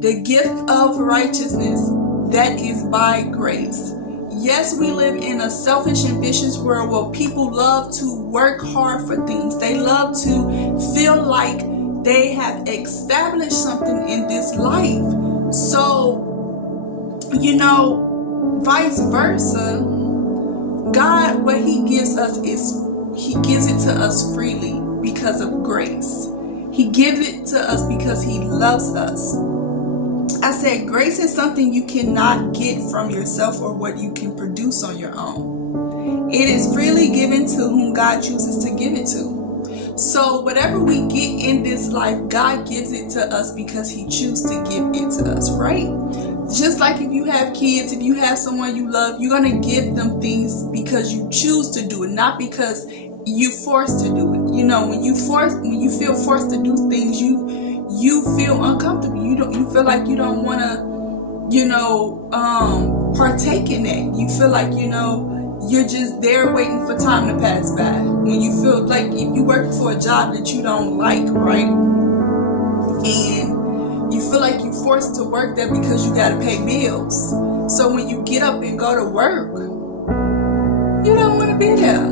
The gift of righteousness, that is by grace. Yes, we live in a selfish, ambitious world where people love to work hard for things. They love to feel like they have established something in this life. So, vice versa, God, what He gives us is He gives it to us freely because of grace. He gives it to us because He loves us. I said grace is something you cannot get from yourself or what you can produce on your own. It is freely given to whom God chooses to give it to. So whatever we get in this life, God gives it to us because He chooses to give it to us, right? Just like if you have kids, if you have someone you love, you're going to give them things because you choose to do it, not because you're forced to do it. When you feel forced to do things, you feel uncomfortable. You feel like you don't want to, partake in that. You feel like, you're just there waiting for time to pass by. When you feel like if you work for a job that you don't like, right? And you feel like you're forced to work there because you got to pay bills. So when you get up and go to work, you don't want to be there.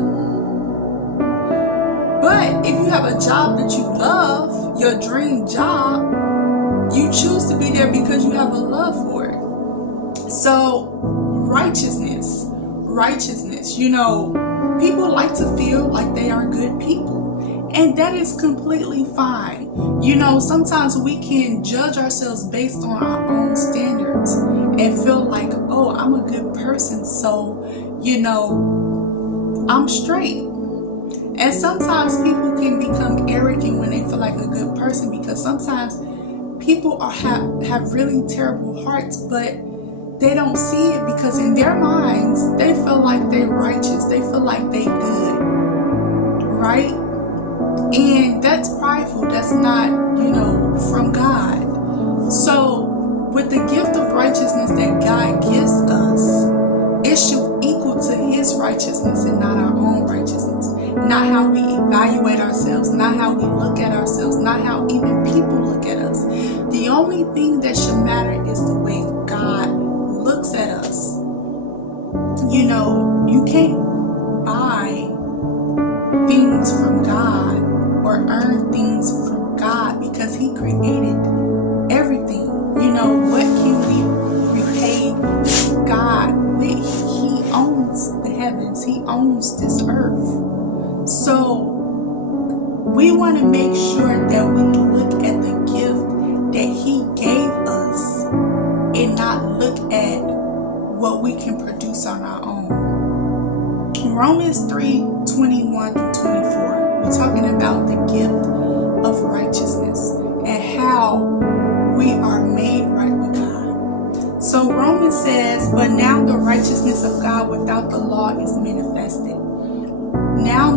But if you have a job that you love, your dream job, you choose to be there because you have a love for it. So righteousness, people like to feel like they are good people. And that is completely fine. Sometimes we can judge ourselves based on our own standards and feel like, oh, I'm a good person, so, I'm straight. And sometimes people can become arrogant when they feel like a good person, because sometimes people have really terrible hearts, but they don't see it because in their minds, they feel like they're righteous. They feel like they're good, right? And that's prideful. That's not, from God. So with the gift of righteousness that God gives us, it should equal to His righteousness and not our own righteousness. Not how we evaluate ourselves, not how we look at ourselves, not how even people look at us. The only thing that should matter is the way God looks at us. You can't buy things from God or earn things from God because He created everything. What can we repay God with? He owns the heavens. He owns this earth. So we want to make sure that we look at the gift that He gave us and not look at what we can produce on our own. Romans 3:21 through 24, we're talking about the gift of righteousness and how we are made right with God. So Romans says, but now the righteousness of God without the law is manifested. Now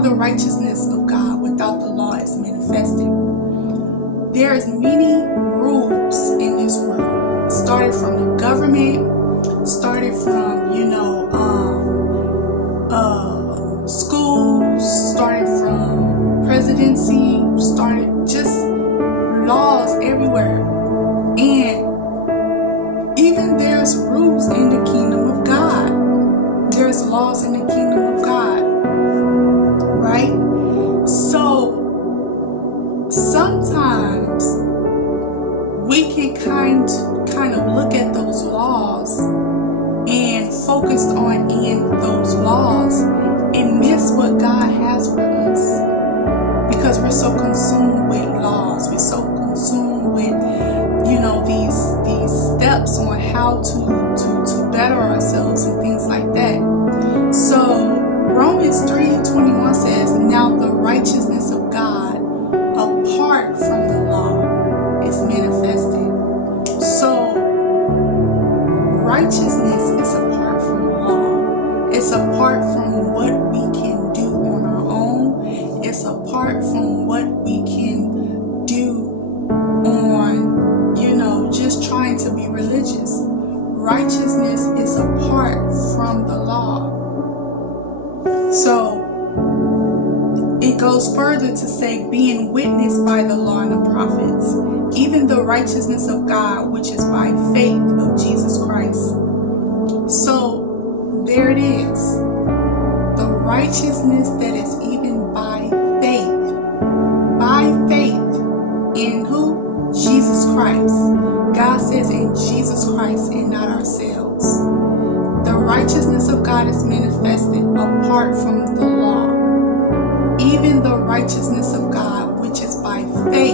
the righteousness of God without the law is manifested. There is many rules in this world. It started from the government, started from, schools, started from presidency, started just laws everywhere. And even there's rules in the kingdom of God. There's laws in the kingdom of God, right? So sometimes we can kind of look at those laws and focus on in those laws and miss what God has for us because we're so consumed with laws. We're so consumed with these steps on how to better ourselves and things like that. So Romans 3:21 says, now the righteousness of God apart from the law is manifested. So righteousness is apart from law. It's apart from what we can do on our own. It's apart from what we can do on, just trying to be religious. Righteousness is apart from the law. So it goes further to say, being witnessed by the law and the prophets, even the righteousness of God, which is by faith of Jesus Christ. So there it is. The righteousness that is even by faith. By faith in who? Jesus Christ. God says in Jesus Christ and not ourselves. The righteousness of God is manifested apart from the law. Even the righteousness of God, which is by faith